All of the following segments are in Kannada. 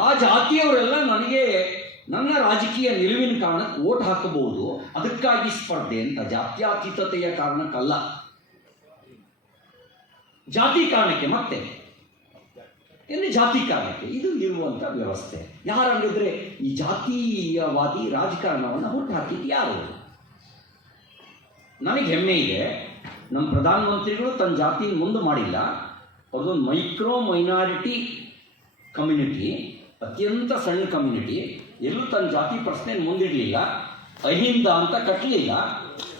ಆ ಜಾತಿಯವರೆಲ್ಲ ನನಗೆ ನನ್ನ ರಾಜಕೀಯ ನಿಲುವಿನ ಕಾರಣಕ್ಕೆ ಓಟ್ ಹಾಕಬಹುದು, ಅದಕ್ಕಾಗಿ ಸ್ಪರ್ಧೆ ಅಂತ. ಜಾತ್ಯತೀತತೆಯ ಕಾರಣಕ್ಕಲ್ಲ, ಜಾತಿ ಕಾರಣಕ್ಕೆ. ಮತ್ತೆ ಎಲ್ಲಿ ಜಾತಿ ಕಾರಣಕ್ಕೆ ಇದು ಇರುವಂಥ ವ್ಯವಸ್ಥೆ. ಯಾರಂಗಿದ್ರೆ ಈ ಜಾತೀಯವಾದಿ ರಾಜಕಾರಣವನ್ನು ಹುಟ್ಟು ಹಾಕಿದ್ದು ಯಾರು? ನನಗೆ ಹೆಮ್ಮೆ ಇದೆ, ನಮ್ಮ ಪ್ರಧಾನಮಂತ್ರಿಗಳು ತನ್ನ ಜಾತಿನ ಮುಂದೆ ಮಾಡಿಲ್ಲ. ಅವ್ರದ್ದೊಂದು ಮೈಕ್ರೋ ಮೈನಾರಿಟಿ ಕಮ್ಯುನಿಟಿ, ಅತ್ಯಂತ ಸಣ್ಣ ಕಮ್ಯುನಿಟಿ, ಎಲ್ಲೂ ತನ್ನ ಜಾತಿ ಪ್ರಶ್ನೆ ಮುಂದಿಡಲಿಲ್ಲ, ಅಹಿಂದ ಅಂತ ಕಟ್ಟಲಿಲ್ಲ.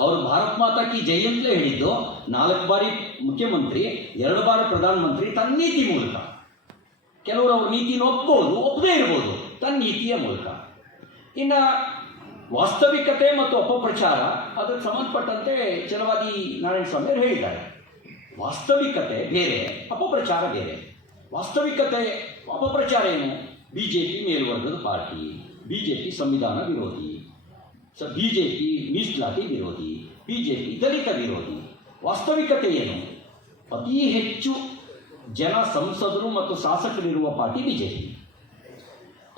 ಅವರು ಭಾರತ್ ಮಾತಾ ಕಿ ಜೈ ಅಂತಲೇ ಹೇಳಿದ್ದು. 4 ಬಾರಿ ಮುಖ್ಯಮಂತ್ರಿ, 2 ಬಾರಿ ಪ್ರಧಾನಮಂತ್ರಿ ತನ್ನ ನೀತಿ ಮೂಲಕ. ಕೆಲವರು ಅವ್ರ ನೀತಿನ ಒಪ್ಬೋದು, ಒಪ್ಪದೇ ಇರ್ಬೋದು, ತನ್ನ ನೀತಿಯ ಮೂಲಕ. ಇನ್ನು ವಾಸ್ತವಿಕತೆ ಮತ್ತು ಅಪಪ್ರಚಾರ, ಅದಕ್ಕೆ ಸಂಬಂಧಪಟ್ಟಂತೆ ಛಲವಾದಿ ನಾರಾಯಣ ಸ್ವಾಮಿ ಅವರು ಹೇಳಿದ್ದಾರೆ. ವಾಸ್ತವಿಕತೆ ಬೇರೆ, ಅಪಪ್ರಚಾರ ಬೇರೆ. ವಾಸ್ತವಿಕತೆ ಅಪಪ್ರಚಾರ ಏನು? BJP ಮೇಲ್ವರ್ಗದ ಪಾರ್ಟಿ, BJP ಸಂವಿಧಾನ ವಿರೋಧಿ, BJP ಮೀಸಲಾತಿ ವಿರೋಧಿ, BJP ದಲಿತ ವಿರೋಧಿ. ವಾಸ್ತವಿಕತೆ ಏನು? ಅತಿ ಹೆಚ್ಚು ಜನ ಸಂಸದರು ಮತ್ತು ಶಾಸಕರಿರುವ ಪಾರ್ಟಿ BJP.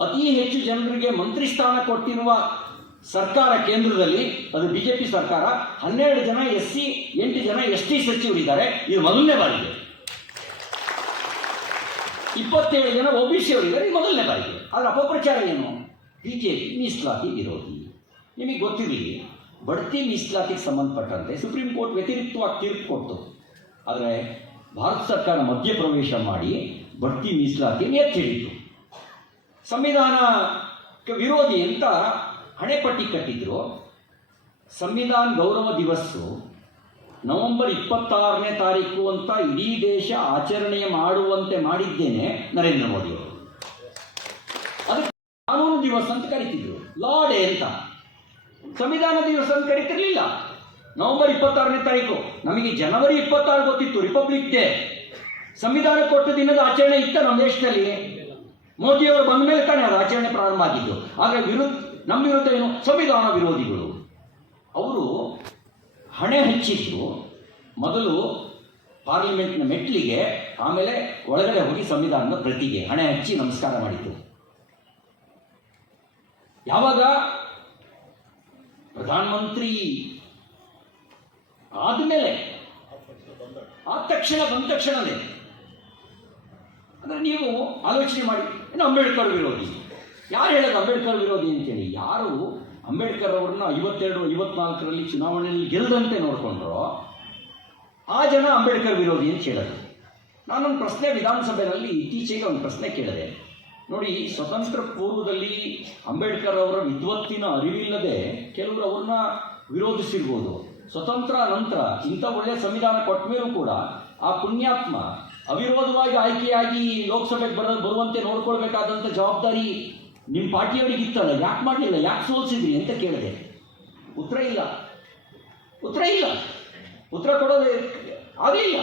ಅತಿ ಹೆಚ್ಚು ಜನರಿಗೆ ಮಂತ್ರಿ ಸ್ಥಾನ ಕೊಟ್ಟಿರುವ ಸರ್ಕಾರ ಕೇಂದ್ರದಲ್ಲಿ ಅದು BJP ಸರ್ಕಾರ. 12 ಜನ SC, 8 ಜನ ST ಸಚಿವರಿದ್ದಾರೆ, ಇದು ಮೊದಲನೇ ಬಾರಿಗೆ. 27 ಜನ OBC ಅವರಿದ್ದಾರೆ, ಇದು ಮೊದಲನೇ ಬಾರಿಗೆ. ಆದರೆ ಅಪಪ್ರಚಾರ ಏನು? BJP ಮೀಸಲಾತಿ ವಿರೋಧಿ. ನಿಮಗೆ ಗೊತ್ತಿರಲಿ, ಬಡ್ತಿ ಮೀಸಲಾತಿಗೆ ಸಂಬಂಧಪಟ್ಟಂತೆ ಸುಪ್ರೀಂ ಕೋರ್ಟ್ ವ್ಯತಿರಿಕ್ತವಾಗಿ ತೀರ್ಪು ಕೊಡ್ತು. ಆದರೆ ಭಾರತ ಸರ್ಕಾರ ಮಧ್ಯಪ್ರವೇಶ ಮಾಡಿ ಬಡ್ತಿ ಮೀಸಲಾತಿಯನ್ನು ಎತ್ತಿ ಹಿಡಿತು. ಸಂವಿಧಾನಕ್ಕೆ ವಿರೋಧಿ ಅಂತ ಹಣೆಪಟ್ಟಿ ಕಟ್ಟಿದ್ರು. ಸಂವಿಧಾನ ಗೌರವ ದಿವಸ್ಸು ನವೆಂಬರ್ 26ನೇ ತಾರೀಕು ಅಂತ ಇಡೀ ದೇಶ ಆಚರಣೆ ಮಾಡುವಂತೆ ಮಾಡಿದ್ದೇನೆ ನರೇಂದ್ರ ಮೋದಿ ಅವರು. ಅದಕ್ಕೆ ಕಾನೂನು ದಿವಸ ಅಂತ ಕರಿತಿದ್ರು, ಲಾ ಡೇ ಅಂತ. ಸಂವಿಧಾನ ದಿವಸ ಅಂತ ಕರಿತಿರ್ಲಿಲ್ಲ. ನವೆಂಬರ್ 26ನೇ ತಾರೀಕು, ನಮಗೆ ಜನವರಿ 26 ಗೊತ್ತಿತ್ತು ರಿಪಬ್ಲಿಕ್ ಡೇ. ಸಂವಿಧಾನ ಕೊಟ್ಟ ದಿನದ ಆಚರಣೆ ಇತ್ತ ನಮ್ಮ ದೇಶದಲ್ಲಿ. ಮೋದಿಯವರು ಬಂದ ಮೇಲೆ ತಾನೇ ಅದು ಆಚರಣೆ ಪ್ರಾರಂಭ ಆಗಿದ್ದು. ಆದರೆ ನಮ್ಮ ವಿರುದ್ಧ ಏನು? ಸಂವಿಧಾನ ವಿರೋಧಿಗಳು. ಅವರು ಹಣೆ ಹಚ್ಚಿದ್ದು ಮೊದಲು ಪಾರ್ಲಿಮೆಂಟ್ನ ಮೆಟ್ಲಿಗೆ, ಆಮೇಲೆ ಒಳಗಡೆ ಹೋಗಿ ಸಂವಿಧಾನದ ಪ್ರತಿಗೆ ಹಣೆ ಹಚ್ಚಿ ನಮಸ್ಕಾರ ಮಾಡಿದ್ದು. ಯಾವಾಗ ಪ್ರಧಾನಮಂತ್ರಿ ಆದಮೇಲೆ, ಆದ ತಕ್ಷಣ, ಬಂದ ತಕ್ಷಣವೇ. ಅಂದರೆ ನೀವು ಆಲೋಚನೆ ಮಾಡಿ, ಏನು ಅಂಬೇಡ್ಕರ್ ವಿರೋಧಿ? ಯಾರು ಹೇಳೋದು ಅಂಬೇಡ್ಕರ್ ವಿರೋಧಿ ಅಂತೇಳಿ? ಯಾರು ಅಂಬೇಡ್ಕರ್ ಅವ್ರನ್ನ 52, 54ರಲ್ಲಿ ಚುನಾವಣೆಯಲ್ಲಿ ಗೆಲ್ಲದಂತೆ ನೋಡಿಕೊಂಡ್ರೋ ಆ ಜನ ಅಂಬೇಡ್ಕರ್ ವಿರೋಧಿ ಅಂತ ಹೇಳೋದು. ನಾನೊಂದು ಪ್ರಶ್ನೆ ವಿಧಾನಸಭೆಯಲ್ಲಿ ಇತ್ತೀಚೆಗೆ ಒಂದು ಪ್ರಶ್ನೆ ಕೇಳಿದೆ. ನೋಡಿ, ಸ್ವತಂತ್ರ ಪೂರ್ವದಲ್ಲಿ ಅಂಬೇಡ್ಕರ್ ಅವರ ವಿದ್ವತ್ತಿನ ಅರಿವಿಲ್ಲದೆ ಕೆಲವರು ಅವ್ರನ್ನ ವಿರೋಧಿಸಿರ್ಬೋದು. ಸ್ವತಂತ್ರ ನಂತರ ಇಂಥ ಒಳ್ಳೆಯ ಸಂವಿಧಾನ ಕೊಟ್ಟ ಮೇಲೂ ಕೂಡ ಆ ಪುಣ್ಯಾತ್ಮ ಅವಿರೋಧವಾಗಿ ಆಯ್ಕೆಯಾಗಿ ಲೋಕಸಭೆಗೆ ಬರುವಂತೆ ನೋಡ್ಕೊಳ್ಬೇಕಾದಂಥ ಜವಾಬ್ದಾರಿ ನಿಮ್ಮ ಪಾರ್ಟಿಯವರಿಗೆ ಇತ್ತಲ್ಲ, ಯಾಕೆ ಮಾಡಲಿಲ್ಲ? ಯಾಕೆ ಸೋಲಿಸಿದ್ರಿ ಅಂತ ಕೇಳಿದೆ. ಉತ್ತರ ಇಲ್ಲ. ಉತ್ತರ ಕೊಡೋದೇ ಆಗಲಿಲ್ಲ.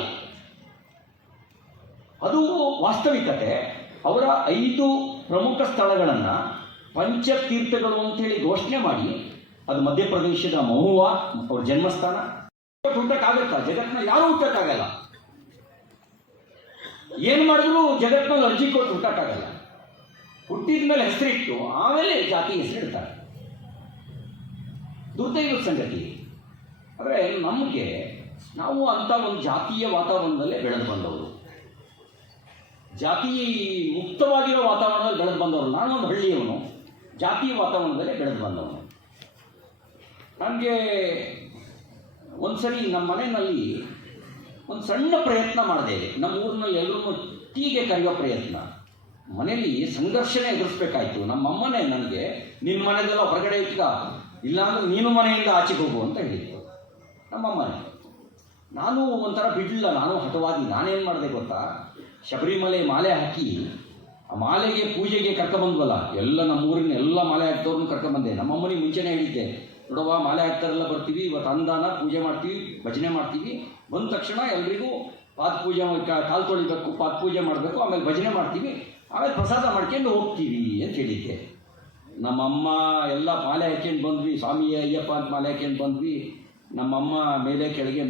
ಅದು ವಾಸ್ತವಿಕತೆ. ಅವರ 5 ಪ್ರಮುಖ ಸ್ಥಳಗಳನ್ನು ಪಂಚತೀರ್ಥಗಳು ಅಂತೇಳಿ ಘೋಷಣೆ ಮಾಡಿ, ಅದು ಮಧ್ಯಪ್ರದೇಶದ ಮಹುವಾ ಅವ್ರ ಜನ್ಮಸ್ಥಾನ. ಹುಟ್ಟಕ್ಕಾಗತ್ತಾ? ಜಗತ್ತಿನಲ್ಲಿ ಯಾರೂ ಹುಟ್ಟಕ್ಕಾಗಲ್ಲ. ಏನು ಮಾಡಿದ್ರು ಜಗತ್ತಿನಲ್ಲಿ ಅರ್ಜಿ ಕೊಟ್ಟು ಹುಟ್ಟಕ್ಕಾಗಲ್ಲ. ಹುಟ್ಟಿದ ಮೇಲೆ ಹೆಸರಿಟ್ಟು ಆಮೇಲೆ ಜಾತಿ ಹೆಸರಿಡ್ತಾರೆ. ದುರ್ದೈವದ ಸಂಗತಿ. ಆದರೆ ನಾವು ಅಂಥ ಒಂದು ಜಾತೀಯ ವಾತಾವರಣದಲ್ಲೇ ಬೆಳೆದು ಬಂದವರು, ಜಾತಿ ಮುಕ್ತವಾಗಿರೋ ವಾತಾವರಣದಲ್ಲಿ ಬೆಳೆದು ಬಂದವರು. ನಾನು ಒಂದು ಹಳ್ಳಿಯವನು, ಜಾತಿಯ ವಾತಾವರಣದಲ್ಲೇ ಬೆಳೆದು ಬಂದವನು. ನನಗೆ ಒಂದ್ಸರಿ ನಮ್ಮ ಮನೆಯಲ್ಲಿ ಒಂದು ಸಣ್ಣ ಪ್ರಯತ್ನ ಮಾಡಿದೆ. ನಮ್ಮ ಊರಿನಲ್ಲಿ ಎಲ್ಲರೂ ಟೀಗೆ ಕರೆಯೋ ಪ್ರಯತ್ನ. ಮನೆಯಲ್ಲಿ ಸಂಘರ್ಷಣೆ ಎದುರಿಸ್ಬೇಕಾಯ್ತು. ನಮ್ಮಮ್ಮನೇ ನನಗೆ, ನಿನ್ನ ಮನೆದೆಲ್ಲ ಹೊರಗಡೆ ಇಟ್ಕ, ಇಲ್ಲಾಂದ್ರೆ ನೀನು ಮನೆಯಿಂದ ಆಚೆಗೆ ಹೋಗು ಅಂತ ಹೇಳಿತ್ತು ನಮ್ಮಮ್ಮನೇ. ನಾನು ಒಂಥರ ಬಿಡಲಿಲ್ಲ, ನಾನು ಹಠವಾದಿ. ನಾನೇನು ಮಾಡಿದೆ ಗೊತ್ತಾ? ಶಬರಿಮಲೆ ಮಾಲೆ ಹಾಕಿ, ಆ ಮಾಲೆಗೆ ಪೂಜೆಗೆ ಕರ್ಕೊಂಬಂದ್ವಲ್ಲ, ಎಲ್ಲ ನಮ್ಮೂರಿನ ಎಲ್ಲ ಮಾಲೆ ಹಾಕ್ತವ್ರನ್ನ ಕರ್ಕೊಂಬಂದೆ. ನಮ್ಮಮ್ಮನಿಗೆ ಮುಂಚೆನೇ ಹೇಳಿದ್ದೆ, ನೋಡವ್ವ ಮಾಲೆ ಹಾಕ್ತಾರೆಲ್ಲ ಬರ್ತೀವಿ, ಇವತ್ತು ಅನುದಾನ ಪೂಜೆ ಮಾಡ್ತೀವಿ, ಭಜನೆ ಮಾಡ್ತೀವಿ. ಬಂದ ತಕ್ಷಣ ಎಲ್ರಿಗೂ ಪಾದ ಪೂಜೆ, ಕಾಲು ತೊಳಿಬೇಕು, ಪಾದ ಪೂಜೆ ಮಾಡಬೇಕು, ಆಮೇಲೆ ಭಜನೆ ಮಾಡ್ತೀವಿ, ಆಮೇಲೆ ಪ್ರಸಾದ ಮಾಡ್ಕೊಂಡು ಹೋಗ್ತೀವಿ ಅಂತ ಹೇಳಿದ್ದೆ. ನಮ್ಮಮ್ಮ ಎಲ್ಲ ಮಾಲೆ ಹಾಕ್ಕೊಂಡು ಬಂದ್ವಿ, ಸ್ವಾಮಿ ಅಯ್ಯಪ್ಪ ಅಂತ ಮಾಲೆ ಹಾಕ್ಕೊಂಡು ಬಂದ್ವಿ. ನಮ್ಮಮ್ಮ ಮೇಲೆ ಕೆಳಗೆ